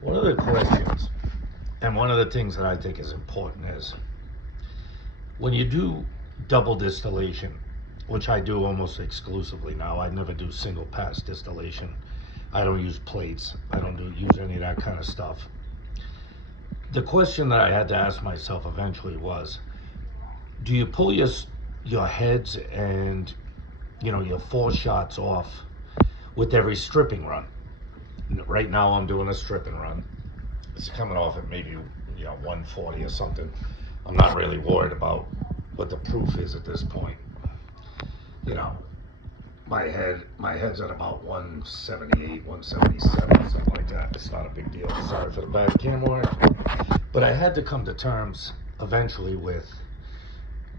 One of the questions, and one of the things that I think is important is when you do double distillation, which I do almost exclusively now. I never do single pass distillation. I don't use plates. I don't use any of that kind of stuff. The question that I had to ask myself eventually was, do you pull your heads and your four shots off with every stripping run? Right now I'm doing a stripping run. It's coming off at maybe 140 or something. I'm not really worried about what the proof is at this point. You know, my head's at about 178, 177, something like that. It's not a big deal. Sorry for the bad camera. But I had to come to terms eventually with,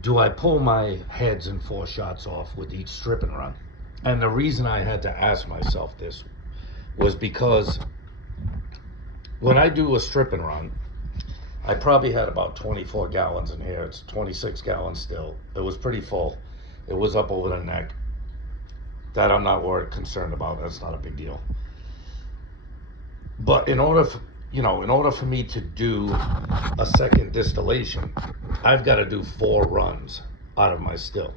do I pull my heads and four shots off with each stripping run? And the reason I had to ask myself this was because when I do a stripping run, I probably had about 24 gallons in here. It's 26 gallons still. It was pretty full. It was up over the neck. That I'm not concerned about. That's not a big deal. But in order for me to do a second distillation, I've got to do 4 runs out of my still.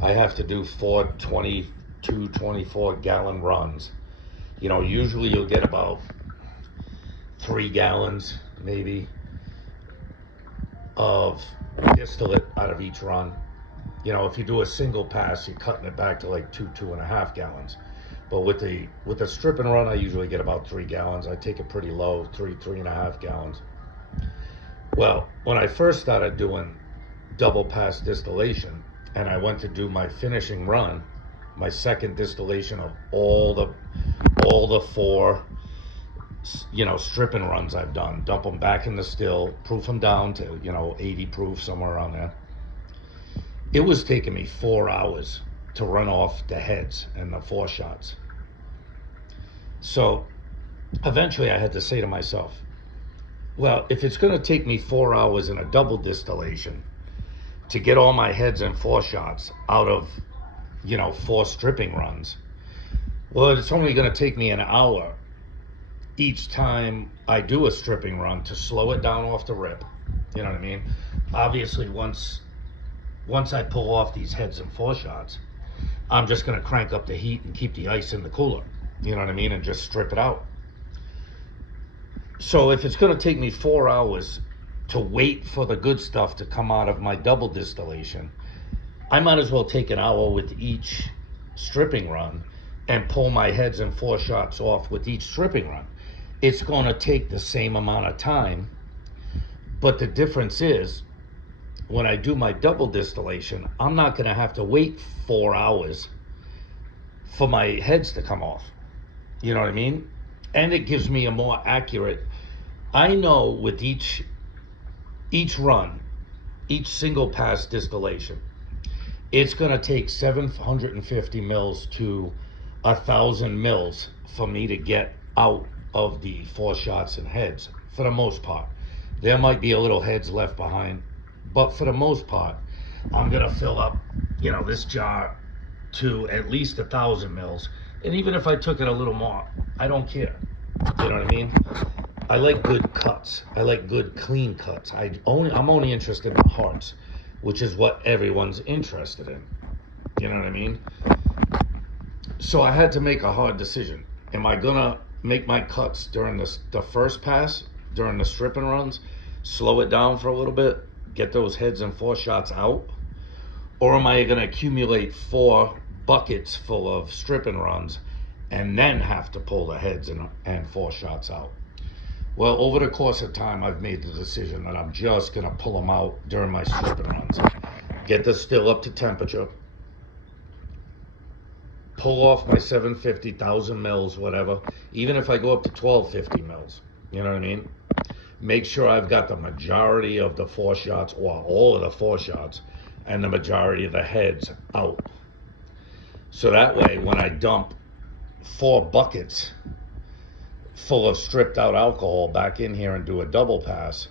I have to do 4 22, 24 gallon runs. Usually you'll get about 3 gallons maybe of distillate out of each run. If you do a single pass, you're cutting it back to like 2.5 gallons. But with the strip and run, I usually get about 3 gallons. I take it pretty low, 3.5 gallons. Well, when I first started doing double pass distillation, and I went to do my finishing run, my second distillation of all the 4 stripping runs I've done, dump them back in the still, proof them down to 80 proof, somewhere around there. It was taking me 4 hours to run off the heads and the 4 shots. So eventually I had to say to myself, well, if it's going to take me 4 hours in a double distillation to get all my heads and 4 shots out of 4 stripping runs, well, it's only going to take me an hour each time I do a stripping run to slow it down off the rip. You know what I mean? Obviously, once I pull off these heads and 4 shots, I'm just going to crank up the heat and keep the ice in the cooler. You know what I mean? And just strip it out. So if it's going to take me 4 hours to wait for the good stuff to come out of my double distillation, I might as well take an hour with each stripping run and pull my heads and 4 shots off with each stripping run. It's going to take the same amount of time, but the difference is, when I do my double distillation, I'm not going to have to wait 4 hours for my heads to come off. You know what I mean? And it gives me a more accurate, I know with each run, each single pass distillation, it's going to take 750 mils to 1,000 mils for me to get out of the 4 shots and heads, for the most part. There might be a little heads left behind, but for the most part, I'm going to fill up, this jar to at least 1,000 mils. And even if I took it a little more, I don't care. You know what I mean? I like good cuts. I like good, clean cuts. I'm only interested in the hearts, which is what everyone's interested in. You know what I mean? So I had to make a hard decision. Am I going to make my cuts during the first pass, during the stripping runs, slow it down for a little bit, get those heads and 4 shots out? Or am I going to accumulate 4 buckets full of stripping runs and then have to pull the heads and 4 shots out? Well, over the course of time, I've made the decision that I'm just going to pull them out during my stripping runs. Get the still up to temperature, pull off my 750, 1,000 mils, whatever, even if I go up to 1,250 mils, you know what I mean? Make sure I've got the majority of the 4 shots, or all of the 4 shots, and the majority of the heads out. So that way, when I dump 4 buckets full of stripped out alcohol back in here and do a double pass,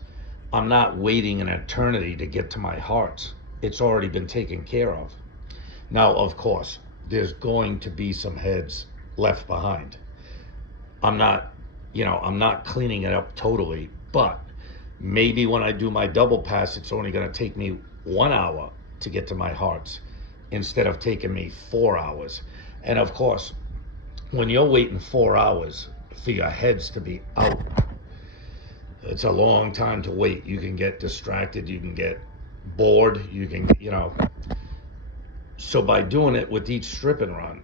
I'm not waiting an eternity to get to my hearts. It's already been taken care of. Now, of course, there's going to be some heads left behind. I'm not I'm not cleaning it up totally, but maybe when I do my double pass, it's only going to take me 1 hour to get to my hearts instead of taking me 4 hours. And of course, when you're waiting 4 hours for your heads to be out, it's a long time to wait. You can get distracted, you can get bored, So by doing it with each strip and run,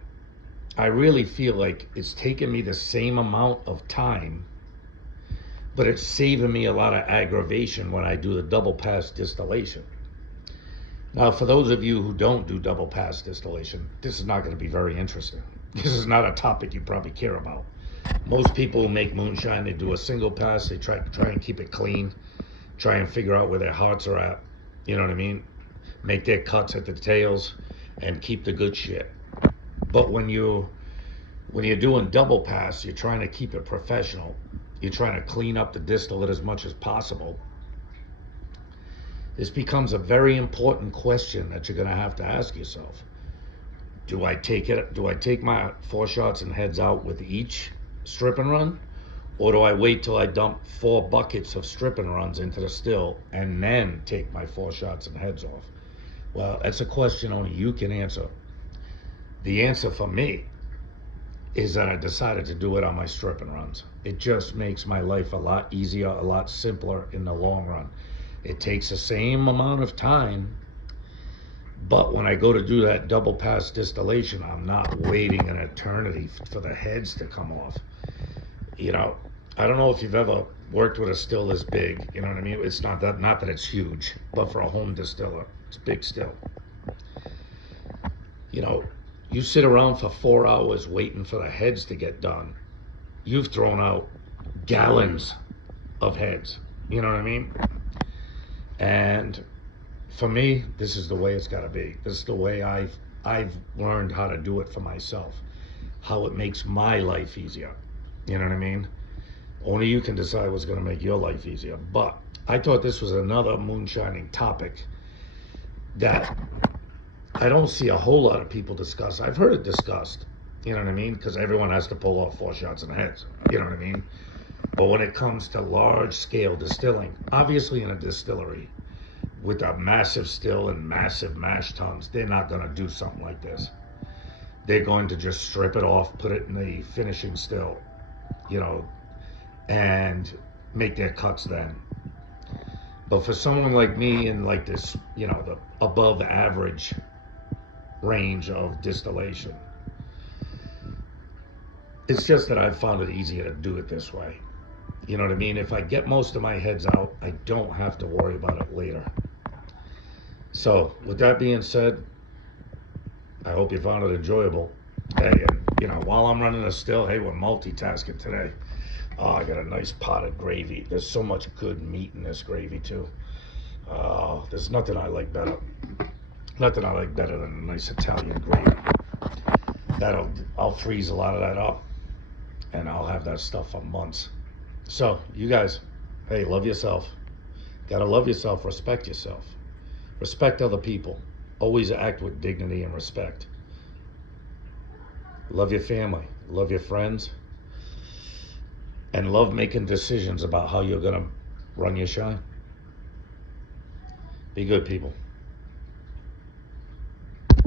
I really feel like it's taking me the same amount of time, but it's saving me a lot of aggravation when I do the double pass distillation. Now, for those of you who don't do double pass distillation, this is not going to be very interesting. This is not a topic you probably care about. Most people who make moonshine, they do a single pass, they try and keep it clean, try and figure out where their hearts are at, you know what I mean? Make their cuts at the tails and keep the good shit. But when you're doing double pass, you're trying to keep it professional. You're trying to clean up the distillate as much as possible. This becomes a very important question that you're going to have to ask yourself. Do I take my foreshots and heads out with each strip and run? Or do I wait till I dump 4 buckets of strip and runs into the still and then take my foreshots and heads off? Well, that's a question only you can answer. The answer for me is that I decided to do it on my strip and runs. It just makes my life a lot easier, a lot simpler in the long run. It takes the same amount of time, but when I go to do that double pass distillation, I'm not waiting an eternity for the heads to come off. I don't know if you've ever worked with a still this big, you know what I mean? It's not that it's huge, but for a home distiller, it's big still. You sit around for 4 hours waiting for the heads to get done. You've thrown out gallons of heads, you know what I mean? And for me, this is the way it's got to be. This is the way I've learned how to do it for myself, how it makes my life easier. You know what I mean? Only you can decide what's going to make your life easier. But I thought this was another moonshining topic that I don't see a whole lot of people discuss. I've heard it discussed, you know what I mean? Because everyone has to pull off foreshots and heads, you know what I mean? But when it comes to large scale distilling, obviously in a distillery with a massive still and massive mash tuns, they're not going to do something like this. They're going to just strip it off, put it in the finishing still, and make their cuts then. But for someone like me in like this, the above average range of distillation, it's just that I've found it easier to do it this way. You know what I mean? If I get most of my heads out, I don't have to worry about it later. So with that being said, I hope you found it enjoyable. Hey, and while I'm running a still, hey, we're multitasking today. Oh, I got a nice pot of gravy. There's so much good meat in this gravy too. Oh, there's nothing I like better. Nothing I like better than a nice Italian gravy. I'll freeze a lot of that up, and I'll have that stuff for months. So you guys, hey, love yourself. Gotta love yourself. Respect yourself. Respect other people. Always act with dignity and respect. Love your family. Love your friends. And love making decisions about how you're going to run your shine. Be good, people.